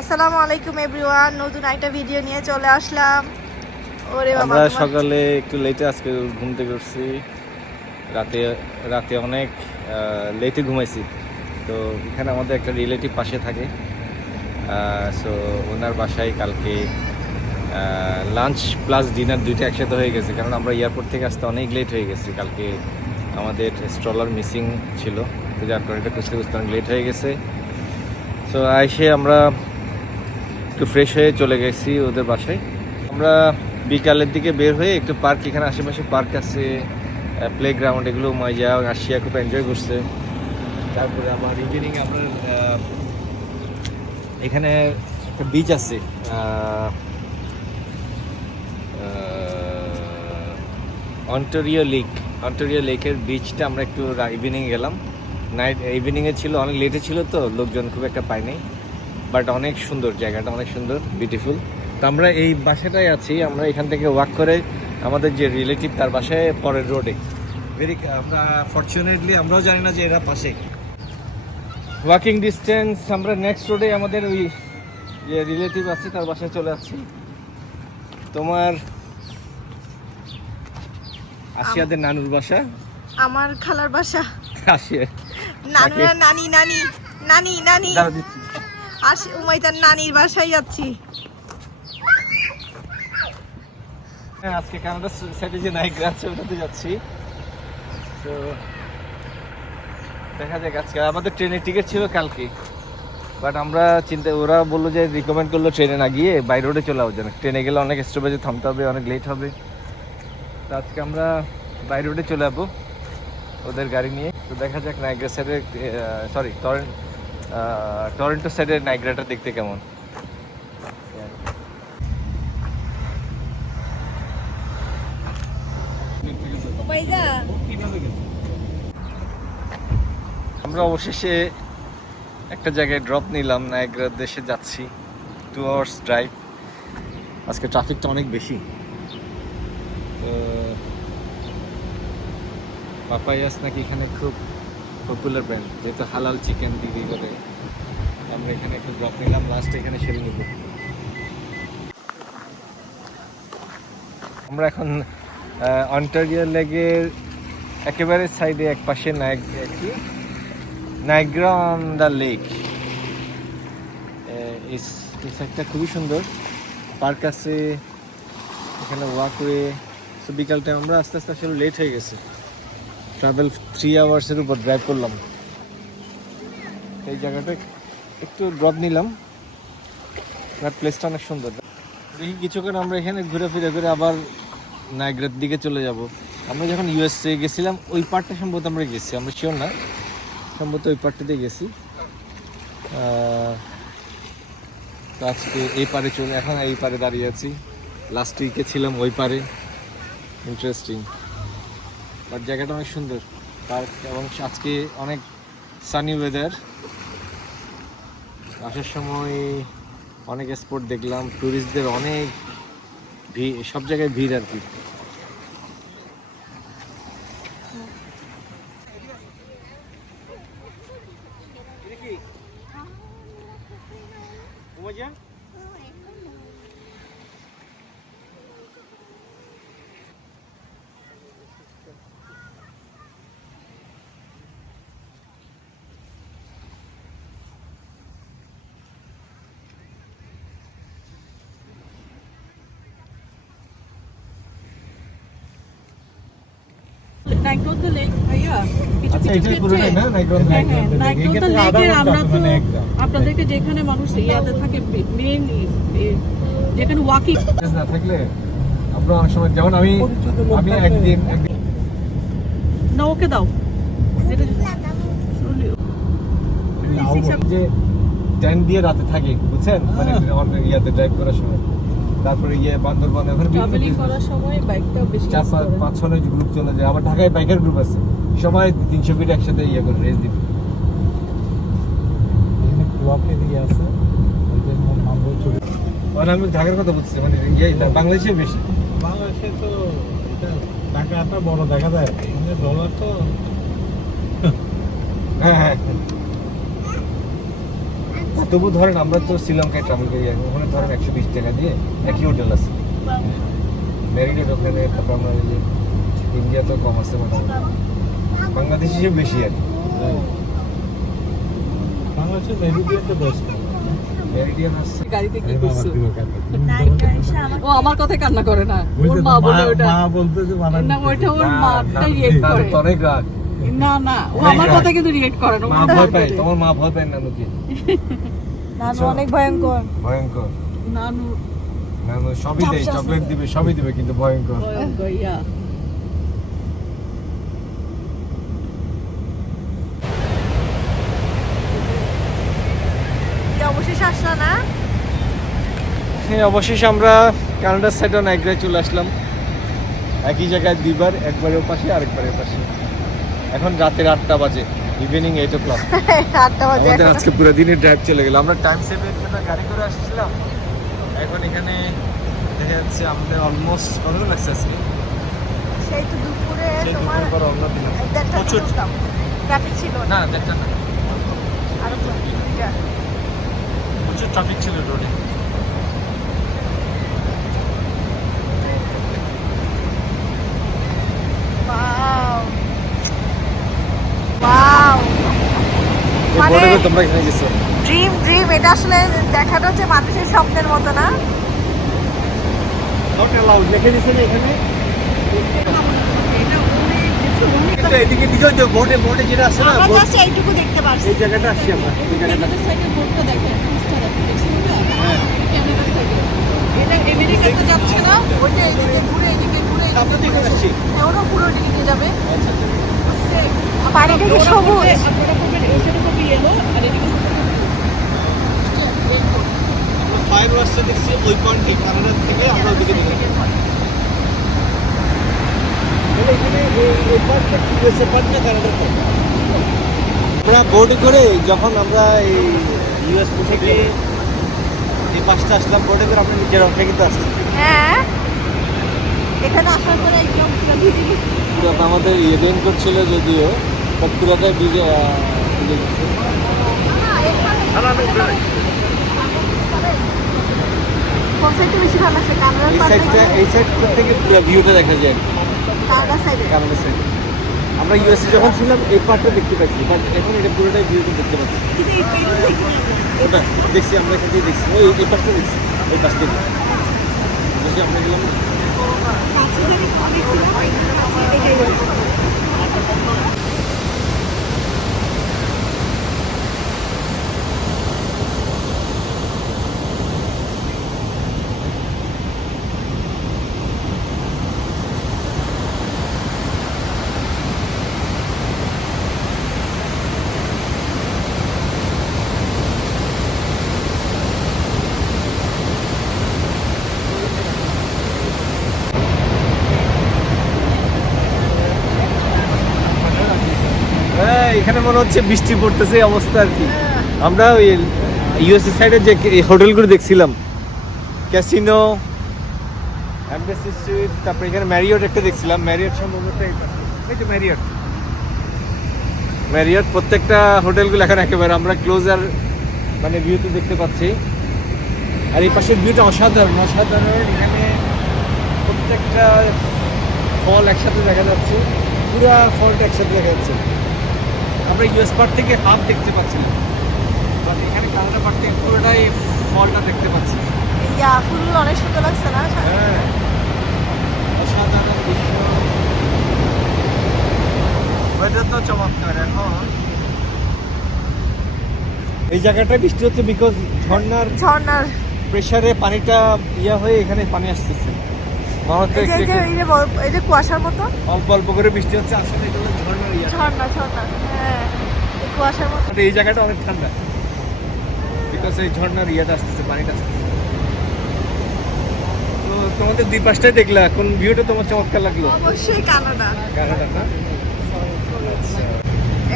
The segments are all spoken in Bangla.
আসসালামু আলাইকুম এভরিওয়ান, নতুন একটা ভিডিও নিয়ে চলে আসলাম। ওরে বাবা, আমরা সকালে একটু লেটে আজকে ঘুম থেকে উঠছি। রাতে রাতে অনেক লেটে ঘুমাইছি। তো এখানে আমাদের একটা রিলেটিভ পাশে থাকে, সো ওনার বাসায় কালকে লাঞ্চ প্লাস ডিনার দুইটা একসাথে হয়ে গেছে, কারণ আমরা এয়ারপোর্ট থেকে আসতে অনেক লেট হয়ে গেছি। কালকে আমাদের স্ট্রলার মিসিং ছিল, তো যার কারণে এটা খুঁজতে খুঁজতে অনেক লেট হয়ে গেছে। সো এসে আমরা একটু ফ্রেশ হয়ে চলে গেছি ওদের বাসায়। আমরা বিকালের দিকে বের হয়ে একটু পার্ক, এখানে আশেপাশে পার্ক আছে, প্লেগ্রাউন্ড, এগুলো মজা আসিয়া খুব এনজয় করছে। তারপরে আবার ইভিনিং আমরা এখানে একটা বিচ আছে, অন্টারিও লেকের বিচটা আমরা একটু ইভিনিং গেলাম। ইভিনিংয়ে ছিল, অনেক লেটে ছিল তো লোকজন খুব একটা পায়নি, বাট অনেক সুন্দর জায়গাটা, অনেক সুন্দর, বিউটিফুল। তো আমরা এই বাসাটায় আছি, আমরা এখান থেকে ওয়াক করে আমাদের যে রিলেটিভ তার বাসায় পরের রোডে। আমরা ফরচুনেটলি আমরাও জানি না যে এরা পাশে, ওয়াকিং ডিস্টেন্স। আমরা নেক্সট রোডে আমাদের ওই যে রিলেটিভ আছে তার বাসায় চলে আসছি। তোমার আসিয়াদের নানুর বাসা, আমার খালার বাসা। আসিয়া নানুরা নানি নানি নানি নানি আসি, উমাইতার নানির বাসায় যাচ্ছি। হ্যাঁ, আজকে কানাডা সাইডে যে নাইগ্রা আছে ওটাতে যাচ্ছি। তো দেখা যাক, আজকে আমাদের ট্রেনের টিকিট ছিল কালকে, বাট আমরা ওরা বললো যে রিকমেন্ড করলো ট্রেনে না গিয়ে বাই রোডে চলে যাওয়ার জন্য। ট্রেনে গেলে অনেক স্টপেজে থামতে হবে, অনেক লেট হবে। তো আজকে আমরা বাই রোডে চলে যাবো ওদের গাড়ি নিয়ে। তো দেখা যাক নাইগ্রা সাইডের, সরি টরন্টো সাইডের নাইগ্রাটা দেখতে কেমন। আমরা অবশেষে একটা জায়গায় ড্রপ নিলাম, নায়াগ্রার দেশে যাচ্ছি। 2 hours ড্রাইভ। আজকে ট্রাফিকটা অনেক বেশি। পাপায়াস নাকি এখানে খুব পপুলার ব্র্যান্ড, যেহেতু হালাল চিকেন বিক্রি করে। আমরা এখানে একটু ড্রপ নিলাম, লাস্ট এখানে সেরে নিব। আমরা এখন অন্টারিও লেকের একেবারে সাইডে এক পাশে নায়াগ্রা অন দ্য লেক। এই সাইডটা খুবই সুন্দর, পার্ক আছে এখানে, ওয়াকওয়ে। তো বিকাল টাইম আমরা আস্তে আস্তে আসলে লেট হয়ে গেছে, ট্রাভেল 3 hours-এর উপর ড্রাইভ করলাম। এই জায়গাটা একটু ড্রপ নিলাম, বাট প্লেসটা অনেক সুন্দর। দেখি কিছুক্ষণ আমরা এখানে ঘুরে ফিরে করে আবার নায়াগ্রার দিকে চলে যাব। আমরা যখন ইউএসএ গেছিলাম ওই পার্টটা সম্ভবত আমরা গেছি, আমরা শিওর না, সম্ভবত ওই পার্টটাতে গেছি। তো আজকে এই পারে এখন এই পারে দাঁড়িয়ে আছি। লাস্ট উইকে ছিলাম ওই পারে, ইন্টারেস্টিং। বাট জায়গাটা অনেক সুন্দর, পার্ক, এবং আজকে অনেক সানি ওয়েদার। আসার সময় অনেক স্পট দেখলাম, ট্যুরিস্টদের অনেক ভিড়, সব জায়গায় ভিড় আর কি। নাইগ্রোদা লেক ভাইয়া, কিছু আচ্ছা, কিছু এটাই পুরোটাই না নাইগ্রা? হ্যাঁ, নাইগ্রোদা লেকের আমরা তো আপনাদেরকে যেখানে মানুষ ইয়াতে থাকে মেইন যেখানে ওয়াকিং না থাকলে আমরা অনেক সময়, যেমন আমি একদিন না, ওকে দাও যে ট্যান দিয়ে রাতে থাকি, বুঝছেন, মানে ইয়াতে ড্রাইভ করার সময়। তারপরে বান্দরবান ওখানে ট্রাভেলিং করার সময় বাইকটা বেশি 4-5-6 গ্রুপ চলে যায়। আবার ঢাকায় বাইকের গ্রুপ আছে, সবাই 300 ফিট একসাথে করে রেস দিবে। আমি ঢাকার কথা বলছি, মানে বাংলাদেশে বেশি। বাংলাদেশে তো টাকাটা বড় দেখা যায়, ডলার তো। হ্যাঁ, তবু ধরেন আমরা তো শ্রীলঙ্কায় ট্রাভেল করি, ওখানে ধরেন 120 টাকা দিয়ে একই হোটেল আছে মেরিনের ওখানে। তারপর আমরা এই যে ইন্ডিয়া তো কম আছে, মোটামুটি বাংলাদেশ হিসেবে বেশি আর কি। বাংলাদেশের মেরিডিয়ানটা বেস্ট। মেরিডিয়ান আছে। গাড়িতে কি করছো? ও আমার কথায় কান্না করে না, ওর মা বলে ওটা। মা বলতে যে মানা না ওইটা ওর মাটা রিয়েক্ট করে। অনেক রাগ। না না ও আমার কথা কিন্তু রিয়েক্ট করে না। মা ভয় পায়, তোমার মা ভয় পায় নানুকে? নানু অনেক ভয়ঙ্কর। ভয়ঙ্কর। নানু নানু সবই দেয়, চকলেট দিবে, সবই দিবে, কিন্তু ভয়ঙ্কর। ভয়ঙ্কর ইয়া। অবশেষে আসলো না? হ্যাঁ, অবশেষে আমরা কানাডার সাইডে নাইগ্রায় চলে আসলাম। একই জায়গায় দুইবার, একবার ও পাশে আরেকবার এর পাশে। এখন রাতের 8টা বাজে, ইভিনিং 8 o'clock। 8টা বাজে। আমাদের আজকে পুরো দিনের ড্রাইভ চলে গেল। আমরা টাইম সেভের জন্য গাড়ি করে আসছিলাম, এখন এখানে দেখা যাচ্ছে আমাদের অলমোস্ট কত লাগছে আজকে? সেই তো দুপুরে সেই তোমার দুপুর পর অন্য দিন আছে। প্রচুর ট্রাফিক ছিল না। না, দেখটা না, আর দুইটা। প্রচুর ট্রাফিক ছিল রোডে। ওয়াও ওয়াও, মানে বোর্ডে তোমরা এখানে গেছো? ড্রিম ড্রিম, এটা আসলে দেখাটা হচ্ছে মানুষের স্বপ্নের মতো না? ওটা লাউড লিখে দিছে না এখানে? এটা অনেক কিছু অনেক তো এদিকে দিকে যে বোর্ডে যেটা আছে না, আমরা বোর্ড, জাস্ট এইটুকু দেখতে পারছি। এই জায়গাটা আসছি আমরা, এই জায়গাটা। ক্যানাডার সাইডের বোর্ডটা দেখেন, নিচটা দেখেন, দেখছেন ওটা? ক্যানাডার সাইডে। এটা আমেরিকাতে যাচ্ছে না, ওইটা এইদিকে ঘুরে এইদিকে ঘুরে আমরা তো এখানে আসছি। ওটা পুরো দিকে যাবে। আচ্ছা আচ্ছা। পানিটা কি সবুজ? আপনারা করবেন এই সাইডে করবে ইয়েলো আর এদিকে আমরা ফায়ার ওয়ার্কসটা দেখছি ওই পয়েন্টে, কানাডা থেকে আমরা ওদিকে দেখি। তাহলে এখানে এই পার্টটা কি হয়েছে, পার্টটা কানাডার পার্ট। আমরা বোর্ডে করে যখন আমরা এই ইউএস থেকে এই পাশটা আসলাম, বোর্ডে করে আমরা নিচের অংশে কিন্তু আসছি। হ্যাঁ, এখানে আসার পরে একদম পুরো ভিজে গেছি। পুরো আমাদের রেইনকোট ছিল যদিও, বাট পুরোটাই ভিজে গেছে। কোন সাইডটা বেশি ভালো আছে, কানাডার পার্টটা? এই সাইড থেকে পুরো ভিউটা দেখা যায় কানাডার সাইডে। Canada side. আমরা ইউএসএ যখন ছিলাম এই পার্টটা দেখতে পাচ্ছি, বাট এখন এটা পুরোটাই ভিউটা দেখতে পাচ্ছি। কিন্তু এই পেরু দেখি না। ওটা দেখছি, আমরা এখান থেকে দেখছি, এই পাশটা দেখছি, এই পাশ থেকে বেশি আমরা গেলাম না। কাছে থেকে দেখছিলাম, কাছে দেখে গেছি। হ্যাঁ, এখানে মনে হচ্ছে বৃষ্টি পড়তেছে এই অবস্থা আর কি। আমরা ওই ইউএসএ সাইডে যে হোটেলগুলো দেখছিলাম, ক্যাসিনো, এমবাসি সুইট, তারপরে এখানে ম্যারিয়ট একটা দেখছিলাম। ম্যারিয়ট সম্ভবত এই যে ম্যারিয়ট প্রত্যেকটা হোটেলগুলো এখন একেবারে আমরা ক্লোজার মানে ভিউতে দেখতে পাচ্ছি। আর এই পাশের ভিউটা অসাধারণ। এখানে প্রত্যেকটা ফল একসাথে দেখা যাচ্ছে, পুরা ফলটা একসাথে দেখা যাচ্ছে। আমরা ইউএস পার্ট থেকে হাফ দেখতে পাচ্ছি না, বাট এখানে কানাডা পার্ট থেকে পুরোটাই ফলটা দেখতে পাচ্ছি। ইয়া, ফুলগুলো অনেক সুন্দর লাগছে না? হ্যাঁ, অসাধারণ দৃশ্য। ওয়েদার তো চমৎকার। এখন এই জায়গাটায় বৃষ্টি হচ্ছে বিকজ ঝর্ণার প্রেসারে পানিটা ইয়া হয়ে এখানে পানি আসতেছে। মনে হচ্ছে এই যে এই যে কুয়াশার মতো অল্প অল্প করে বৃষ্টি হচ্ছে, আসলে এটা হলো ঝর্ণার ইয়া। ঝর্ণা, হ্যাঁ, এই কুয়াশার মতো। এই জায়গাটা অনেক ঠান্ডা বিকজ এই ঝর্ণার ইয়াটা আসতেছে, পানিটা আসতেছে। তো তোমাদের দুই পাশটাই দেখলা, এখন ভিউটা তোমার চমৎকার লাগলো। অবশ্যই কানাডা। কানাডাটা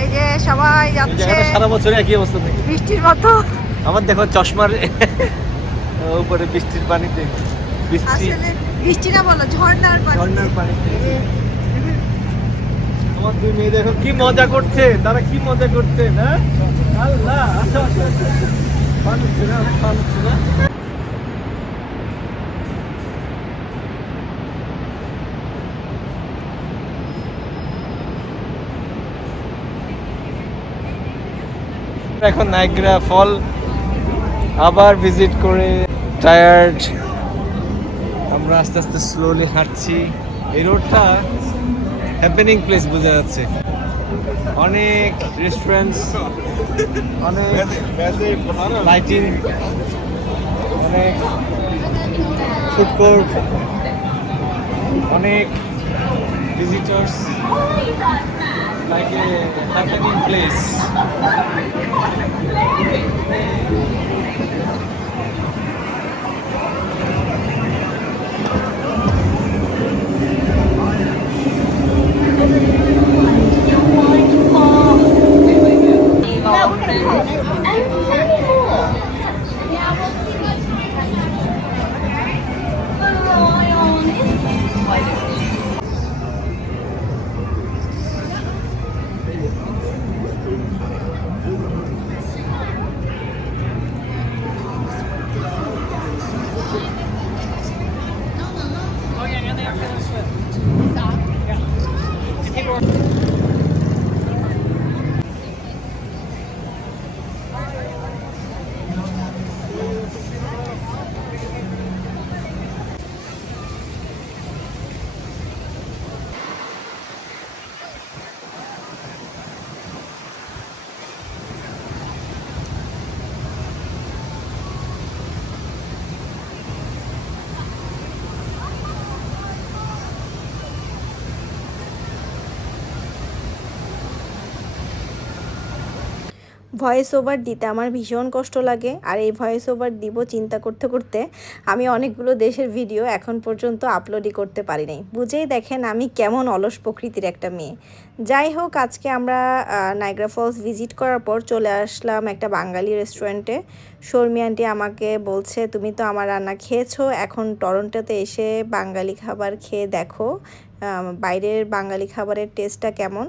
এই যে সবাই এই যাচ্ছে জায়গাটা সারা বছর একই অবস্থা থাকে। বৃষ্টির মতো। আমার দেখো চশমার উপরে বৃষ্টির পানিতে, বৃষ্টি আসলে বৃষ্টি না বলো, ঝর্ণার পানি। ঝর্ণার পানিতে। তোমার দুই মেয়ে দেখো কি মজা করছে, তারা কি মজা করছে না? আল্লাহ, এখন নাইগ্রা ফল আবার ভিজিট করে টায়ার্ড, আমরা আস্তে আস্তে স্লোলি হাঁটছি। এই রোডটা হ্যাপেনিং প্লেস বোঝা যাচ্ছে, অনেক রেস্টুরেন্টস, অনেক লাইটিং, অনেক ফুড কোর্ট, অনেক visitors, like a happening place. Voice over দিতে আমার ভীষণ কষ্ট লাগে, আর এই ভয়েস ওভার দিব চিন্তা করতে করতে আমি অনেকগুলো দেশের ভিডিও এখন পর্যন্ত আপলোডই করতে পারি নাই। বুঝেই দেখেন আমি কেমন অলস প্রকৃতির একটা মেয়ে। যাই হোক, আজকে আমরা নাইগ্রা ফলস ভিজিট করার পর চলে আসলাম একটা বাঙালি রেস্টুরেন্টে। শর্মি আন্টি আমাকে বলছে, তুমি তো আমার রান্না খেয়েছো, এখন টরন্টোতে এসে বাঙালি খাবার খেয়ে দেখো বাইরের বাঙালি খাবারের টেস্টটা কেমন,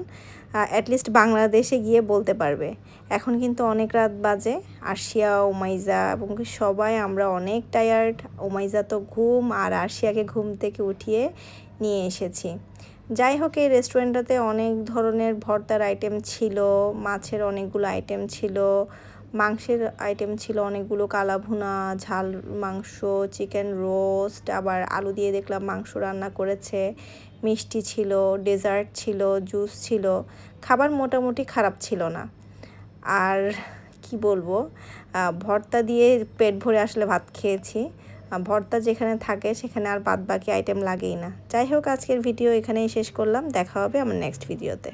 অ্যাটলিস্ট বাংলাদেশে গিয়ে বলতে পারবে। এখন কিন্তু অনেক রাত বাজে। আরশিয়া, উমাইজা এবং সবাই আমরা অনেক টায়ার্ড। উমাইজা তো ঘুম, আর আরশিয়াকে ঘুম থেকে উঠিয়ে নিয়ে এসেছি। যাই হোক, এই রেস্টুরেন্টটাতে অনেক ধরনের ভর্তার আইটেম ছিল, মাছের অনেকগুলো আইটেম ছিল, মাংসের আইটেম ছিল অনেকগুলো, কালাভুনা, ঝাল মাংস, চিকেন রোস্ট, আবার আলু দিয়ে দেখলাম মাংস রান্না করেছে, মিষ্টি ছিল, ডেজার্ট ছিল, জুস ছিল। খাবার মোটামুটি খারাপ ছিল না। আর কি বলবো, ভর্তা দিয়ে পেট ভরে আসলে ভাত খেয়েছি। ভর্তা যেখানে থাকে সেখানে আর বাদ বাকি আইটেম লাগেই না। যাই হোক, আজকের ভিডিও এখানেই শেষ করলাম। দেখা হবে আমার নেক্সট ভিডিওতে।